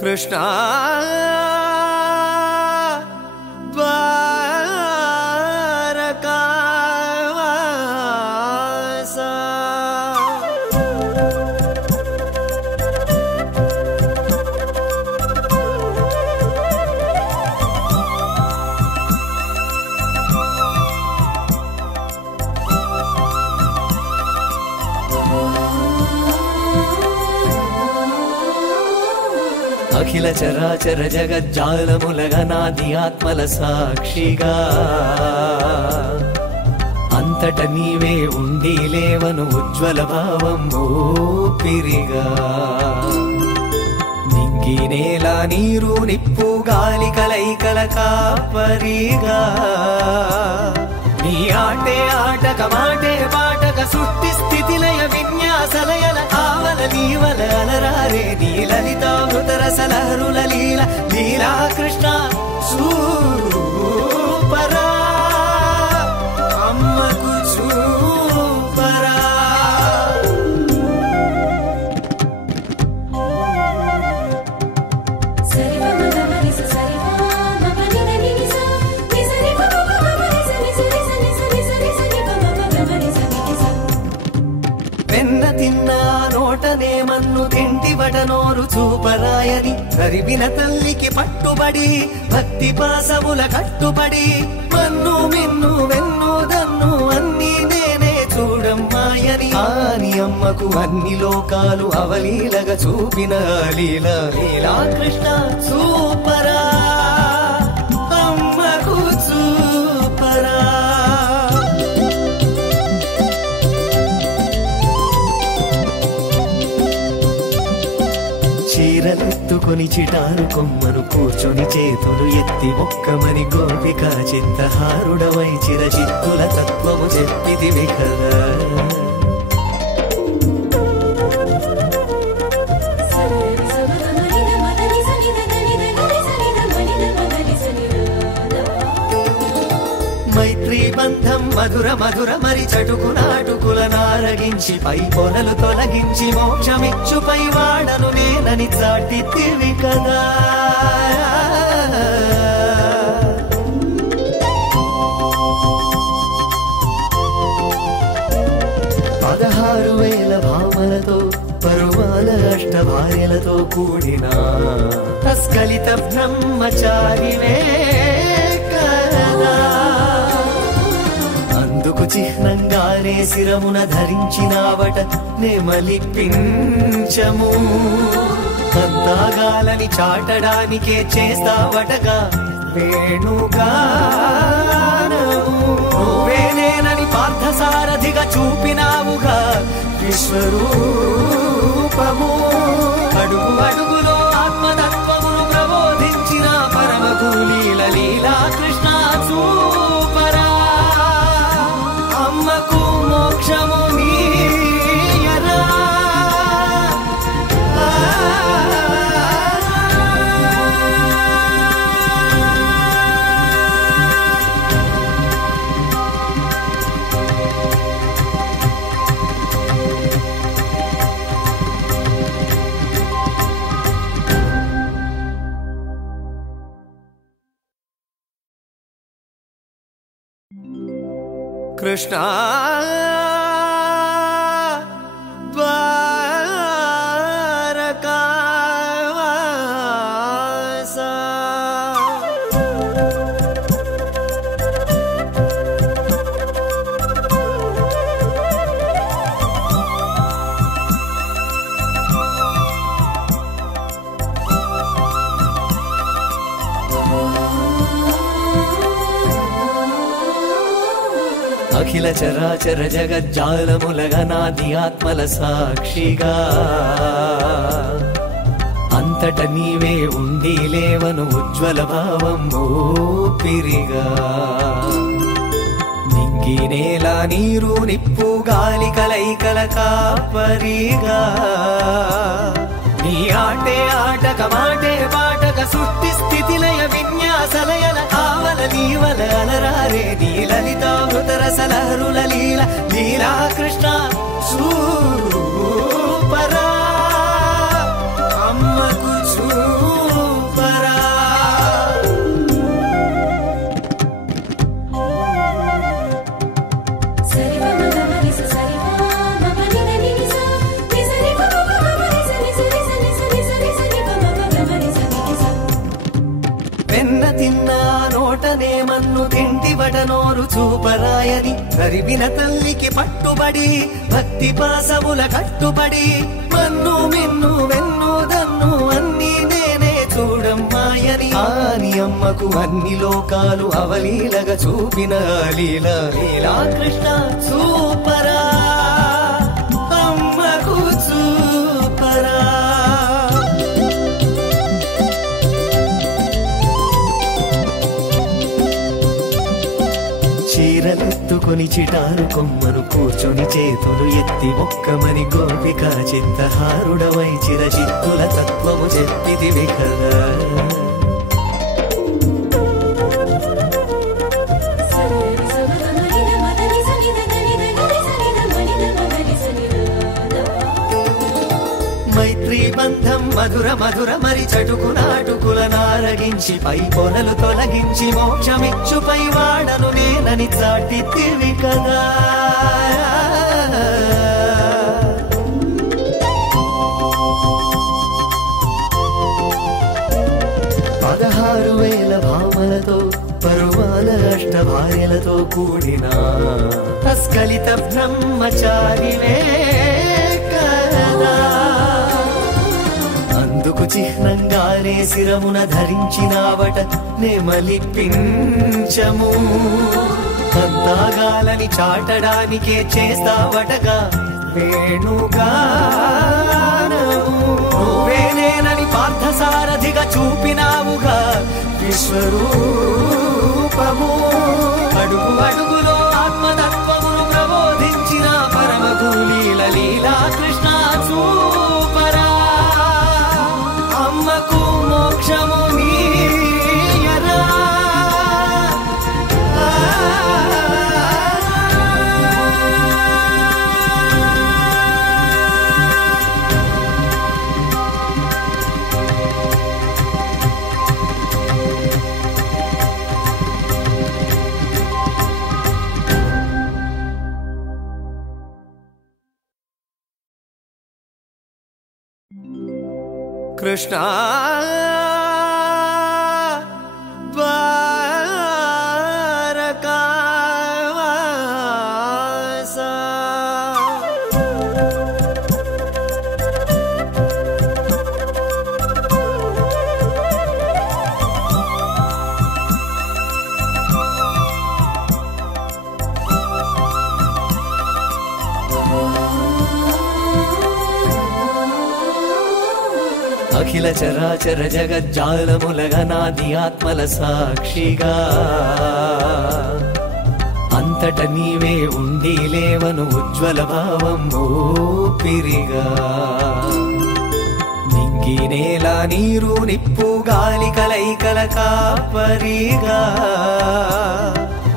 కృష్ణ అఖిల చరాచర జగజ్జాలములగనాది ఆత్మల సాక్షిగా అంతట నీవే ఉండి లేవను ఉజ్వల భావం ఊపిరిగా నింగి నేల నీరు నిప్పు గాలి కలైకల కాపరిగా నీ ఆటే ఆటక మాటే పాటక సృష్టి స్థితి లయ విన్యాసలయల ఆవల నీవల అలరారే నీ లలితామృత రసలహరుల లీల లీలా కృష్ణ సూపరా అమ్మకు సూపరా వెన్న తిన్నా నోటనే మన్ను తింటివట నోరు చూపరాయని కరివిన తల్లికి పట్టుబడి భక్తి పాసముల కట్టుబడి మన్ను మిన్ను వెన్ను దన్ను అన్ని నేనే చూడమ్మాయని ఆని అమ్మకు అన్ని లోకాలు అవలీలగా చూపిన లీల లీలా కృష్ణ సూపరా అమ్మకు సూపరా చీరలెత్తుకొని చిటారు కొమ్మను కూర్చొని చేతులు ఎత్తి మొక్కమని గోపిక చిత్తహారుడవై చిరచిత్తుల తత్వము చెప్పిదివి కదా మైత్రీ బంధం మధుర మధుర మరి చటుకు నాటుకుల నారగించి పై పొరలు తొలగించి మోక్షమిచ్చు పై వాడను నేనని చాటితివి కదా 16,000 భామలతో పరువాల అష్ట భార్యలతో కూడిన తస్కలిత బ్రహ్మచారివే కదా అందుకు చిహ్నంగానే శిరమున ధరించినావట నెమలిపించము కంతాగాలని చాటడానికే చేస్తావటగా వేణుగానము నువ్వేనేనని పార్థసారథిగా చూపినావుగా విశ్వరూపము అడుగు అడుగులో ఆత్మతత్వమును ప్రబోధించిన పరమకు లీల లీలా కృష్ణ సూపరా అమ్మకు మోక్షము నీయరా కృష్ణ ద్వారకావాస అఖిల చరాచర జగజ్జాలములగనాది ఆత్మల సాక్షిగా అంతట నీవే ఉండి లేవను ఉజ్వల భావం ఊపిరిగా నింగి నేల నీరు నిప్పు గాలి కలైకల కాపరిగా నీ ఆటే ఆటక మాటే పాటక సృష్టి స్థితి లయ విన్యాసలయల ఆవల నీవల అలరారే నీ లలితామృత రసలహరుల లీల లీలా కృష్ణ సూపరా అమ్మకు సూ తింటివటనోరు చూపరాయని కరివిన తల్లికి పట్టుబడి భక్తి పాసముల కట్టుబడి మన్ను మిన్ను వెన్ను దన్ను అన్ని నేనే చూడమ్మాయని ఆని అమ్మకు అన్ని లోకాలు అవలీలగా చూపిన లీల లీలా కృష్ణ సూపరా అమ్మకు సూపరా చీరలెత్తుకొని చిటారు కొమ్మను కూర్చొని చేతులు ఎత్తి మొక్కమని గోపిక చిత్తహారుడవై చిరచిత్తుల తత్వము చెప్పిదివి కదా మైత్రీ బంధం మధుర మధుర మరి చటుకు నాటుకుల నారగించి పై పొరలు తొలగించి మోక్షమిచ్చు పై వాడను నేనని చాటితివి కదా 16,000 భామలతో పరువాల అష్ట భార్యలతో కూడిన అస్కలిత బ్రహ్మచారివే కదా అందుకు చిహ్నంగానే శిరమున ధరించినావట నెమలిపించము అంతాగాలని చాటడానికే చేస్తావటగా వేణుగానము నువ్వేనేనని పార్థసారథిగా చూపినావుగా విశ్వరూపము అడుగు అడుగులో ఆత్మతత్వమును ప్రబోధించిన పరమగులీల లీలా కృష్ణ సూపరా అమ్మకు మోక్షము నీయరా కృష్ణ ద్వారకావాస అఖిల చరాచర జగజ్జాలములగనాది ఆత్మల సాక్షిగా అంతట నీవే ఉండి లేవను ఉజ్వల భావం ఊపిరిగా నింగి నేల నీరు నిప్పు గాలి కలైకల కాపరిగా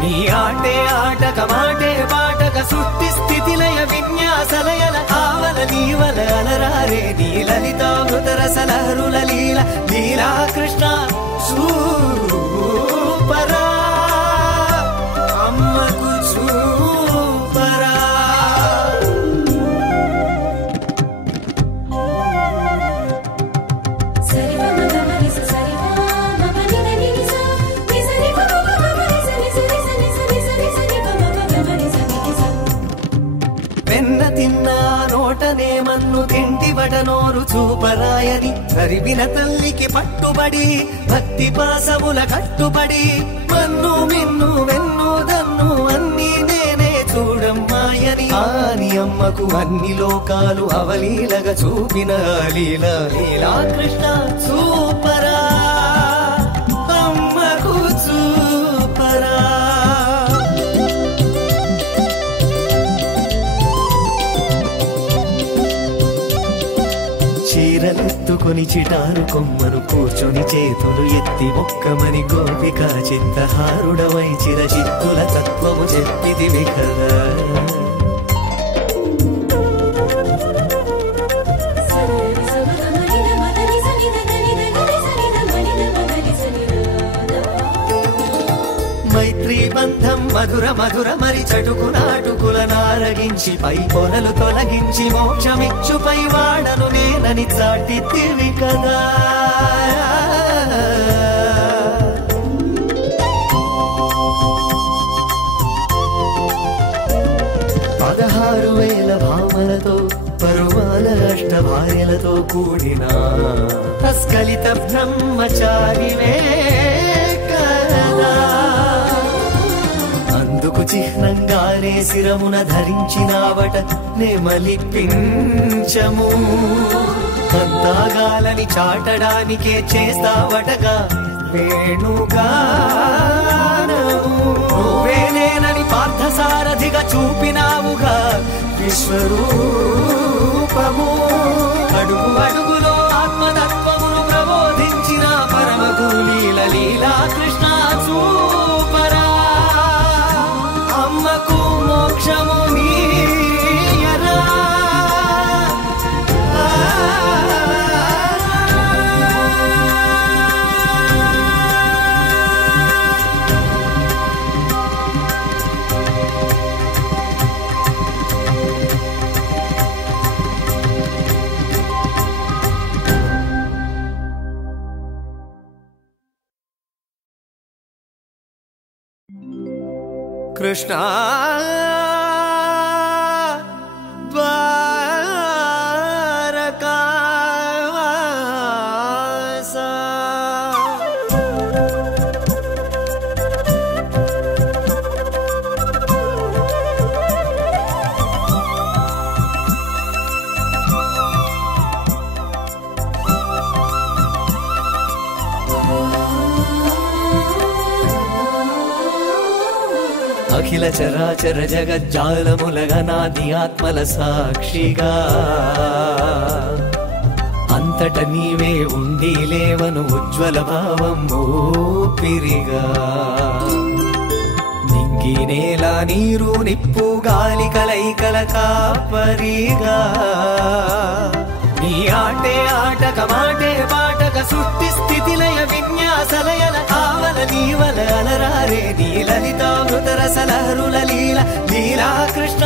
నీ ఆటే ఆటక మాటే పాటక సృష్టి స్థితిలయ విన్యాసలయల ఆవల నీవల అలరారే నీ లలితామృత రసలహరుల లీల లీలా కృష్ణ సూపరా అమ్మకు సూపరా వెన్న తిన్నా నోటనే మన్ను తింటివటనోరు చూపరాయని కరివిన తల్లికి పట్టుబడి భక్తి పాసముల కట్టుబడి మన్ను మిన్ను వెన్ను దన్ను అన్ని నేనే చూడమ్మాయని ఆని అమ్మకు అన్ని లోకాలు అవలీలగా చూపిన లీల లీలా కృష్ణ సూపరా అమ్మకు సూపరా చీరలెత్తుకొని చిటారు కొమ్మను కూర్చొని చేతులు ఎత్తి మొక్కమని గోపిక చిత్తహారుడవై చిరచిత్తుల తత్వము చెప్పిదివి కదా మైత్రీ బంధం మధుర మధుర మరి చటుకు నాటుకుల నారగించి పై పొరలు తొలగించి మోక్షమిచ్చు పై వాడను నేనని చాటితివి కదా 6,000 భామలతో పరువాల అష్టభార్యలతో కూడిన అస్కలిత బ్రహ్మచారివే కదా. అందుకు చిహ్నంగానే శిరమున ధరించినావట నెమలిపించము. అంతాగాలని చాటడానికే చేస్తావటగా వేణుగానము. నువ్వేనేనని పార్థసారథిగా చూపినావుగా విశ్వరూపము. అడుగు అడుగులో ఆత్మతత్వమును ప్రబోధించిన పరమగు లీలా కృష్ణ చూపరా. అమ్మకు మోక్షము నీయరా. కృష్ణ ద్వారకావాస. అఖిల చరాచర జగజ్జాలములగనాది ఆత్మల సాక్షిగా అంతట నీవే ఉండి లేవను ఉజ్వల భావం ఊపిరిగా. నింగి నేల నీరు నిప్పు గాలి కలైకల కాపరిగా. నీ ఆటే ఆటక మాటే పాటక సృష్టి స్థితి లయ విన్యాసలయల ఆవల నీవల అలరారే నీ లలితామృత రసలహరుల లీలా కృష్ణ.